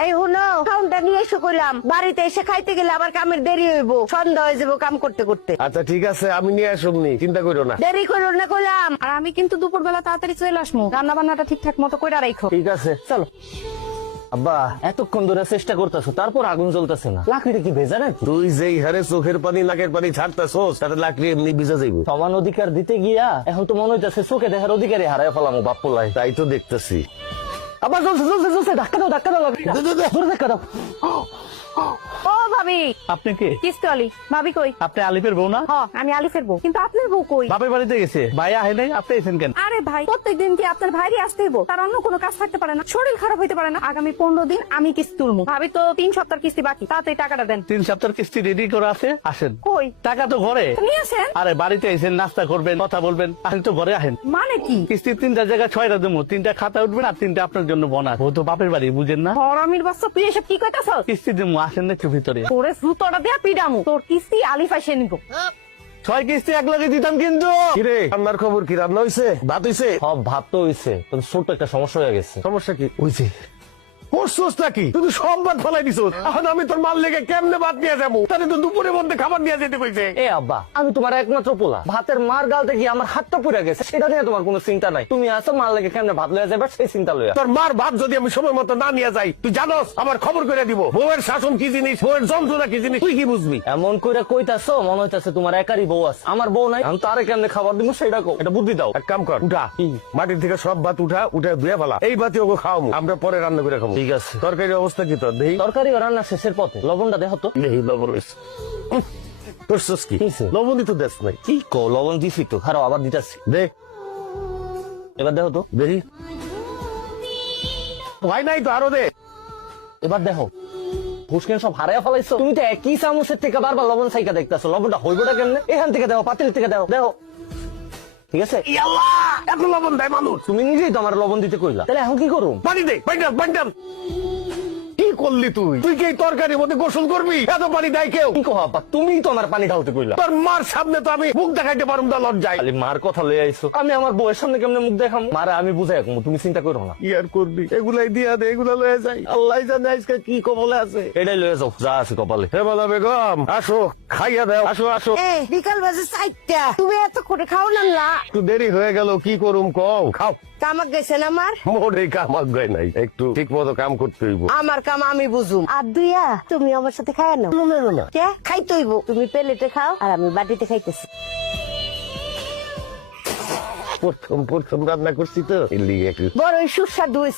এই হুনো খাউনটা নিয়ে এসে কইলাম বাড়িতে এসে খাইতে গেলে আবার কামের দেরি হইব, সন্ধ্যা হয়ে যাবো কাম করতে করতে। আচ্ছা ঠিক আছে, আমি নিয়ে আসবনি, চিন্তা করো না। দেরি করো না কইলাম। আর আমি কিন্তু দুপুরবেলা তাড়াতাড়ি চলে আসবো, রান্না বান্নাটা ঠিকঠাক মতো কইরা রাখো। ঠিক আছে চলো। আব্বা এতক্ষণ ধরে চেষ্টা করতেছো, তারপর আগুন জ্বলতেছে না। লাকড়িটা কি ভেজা নাকি? তুই যেই হারে চোখের পানি নাকের পানি ছাড়তেছোস তাতে লাকড়ি এমনি ভিজা যাইব। সমান অধিকার দিতে গিয়া এখন তো মনে হইতেছে চোখে দেখার অধিকারই হারায় ফেলামো বাপ্পলাই। তাই তো দেখতেছি। আবার জ্বলছে জ্বলছে জ্বলছে, ধাক্কা দাও ধাক্কা দাও, জোরে ধাক্কা দাও। ও ভাবি, আপনি কে? কিস্তি আলি। ভাবি কই? আপনি আলিফের বউ না? হ, আমি আলিফের বউ, কিন্তু আপনার বউ কই? বাপের বাড়িতে গেছে। ভাই আহে নাই, আপনি এসেন কেন? আরে ভাই, প্রত্যেকদিন কি আপনার ভাইরই আসতে হইব? তার অন্য কোনো কাজ থাকতে পারে না? শরীর খারাপ হইতে পারে না? আগামী 15 দিন আমি কিস্তি তুলবো। ভাবি তো 3 সপ্তাহ কিস্তি বাকি, তাড়াতাড়ি টাকাটা দেন। 3 সপ্তাহের কিস্তি রেডি করে আছে, আসেন। কই? টাকা তো ঘরে। নিয়ে আসেন। আরে বাড়িতে এসেন, নাস্তা করবেন, কথা বলবেন, আসেন তো ঘরে আহেন। মানে কি? কিস্তি 3টা জায়গায় 6টা দেবো, 3টা খাতা উঠবেন আর 3টা আপনার জন্য বোনাস। ও তো বাপের বাড়ি, বুঝেন না? হরামির বাচ্চা, তুই এসব কি কইতাছস? কিস্তি দেবো, আসেন না একটু ভিতরে। তোরে জুতোটা দিয়া পিডামু, তোর কিস্তি আলিফ এসে নিব। 6 কিস্তি এক লগে দিতাম কিন্তু। কিরে রান্নার খবর কি? রান্না হইছে? ভাত হইছে? সব ভাত তো হইছে, কিন্তু ছোট্ট একটা সমস্যা হয়ে গেছে। সমস্যা কি হইছে? করছোস নাকি? তুই তো সব ভাত ফেলাই দিছোস। এখন আমি তোর মাল লেগে কেমনে ভাত নিয়ে যাবো? তাহলে তো দুপুরের মধ্যে খাবার নিয়ে যেতে কইছে। এ আব্বা, আমি তোমার একমাত্র পোলা, ভাতের মার গালতে গিয়ে আমার হাতটা পুড়ে গেছে, সেটা নিয়ে তোমার কোনো চিন্তা নাই। তুমি আসো, মার লেগে কেমনে ভাত লইয়া যাবে সেই চিন্তা লইয়া। তোর মার ভাত যদি আমি সময় মতো না নিয়ে যাই, তুই জানোস আমার খবর করে দিব। বউয়ের শাসন কি জিনিস, বউয়ের যন্ত্রণা কি জিনিস, তুই কি বুঝবি? এমন কইরা কইতাছো মনে হইতাছে তোমার একারই বউ আছে, আমার বউ নাই। আমি তারে কেমনে খাবার দিব সেটা কও, এটা বুদ্ধি দাও। এক কাম কর, উঠা কি? মাটির থেকে সব ভাত উঠা ধুয়ে ফেলা। এই ভাতি ওকে খাওয়াবো, আমরা পরে রান্না করে খাবো। ঠিক আছে। তরকারির অবস্থা কি তোর? দেহি তরকারি ও রান্না শেষের পথে, লবণটা দেখো তো। দেহি লবণ হয়েছে। করছোস কি? কিসে? লবণই তো দেশ নাই। কি কো, লবণ দিছি তো, খারাপ আবার দিতাছি। দেখ এবার দেখো তো। দেহি হয় নাই তো, আরো দে। এবার দেখো, ফুসকেন সব হারাইয়া ফেলাইছো। তুমি তো একই চামচের থেকে বারবার লবণ সাইকা দেখতেছো, লবণটা হইবটা কেমনে? এখান থেকে দেখো, পাতিল থেকে দেখো, দেখো। ঠিক আছে? ইয়াল্লাহ, এত লবণ দেয় মানুষ? তুমি নিজেই তো আমার লবণ দিতে কইলা, তাহলে এখন কি করুম? পানি দে, পানি কি করলি তুই? তুই কি এই তরকারির মধ্যে গোসল করবি? এত পানি দেয় কেউ? কি কো আব্বা, তুমিই তো আমার পানি ঢালতে কইলা। তোর মার সামনে তো আমি মুখ দেখাইতে পারুম না, লজ্জায়। খালি মার কথা লয়ে আইছো, আমি আমার বউয়ের সামনে কেমনে মুখ দেখাম? মারে আমি বুঝাই রাখবো, তুমি চিন্তা করো না। কি আর করবি? এগুলাই দিয়া দে, এগুলা লয়ে যাই। আল্লাহ জানে আজকে কি কবলে আছে। এটাই লয়ে যাও, যা আছে কপালে। হে বলা বেগম, আসো, খাইয়া দাও, আসো আসো। এ বিকাল বাজে 4টা, তুমি এত করে খাও না? একটু দেরি হয়ে গেল, কি করুম কও? খাও। কামাক গেছেন আমার? মোরে কাম আগায় নাই, একটু ঠিক মতো কাম করতে হইব। আমার কাম আমি বুঝুম। আর দুইয়া তুমি আমার সাথে খায় না? না কে খাইতে হইব? তুমি প্লেটে খাও আর আমি বাটিতে খাইতেছি। প্রথম রান্না করছি তো, এর লিগে একটু বড় সুস্বাদু হয়েছে।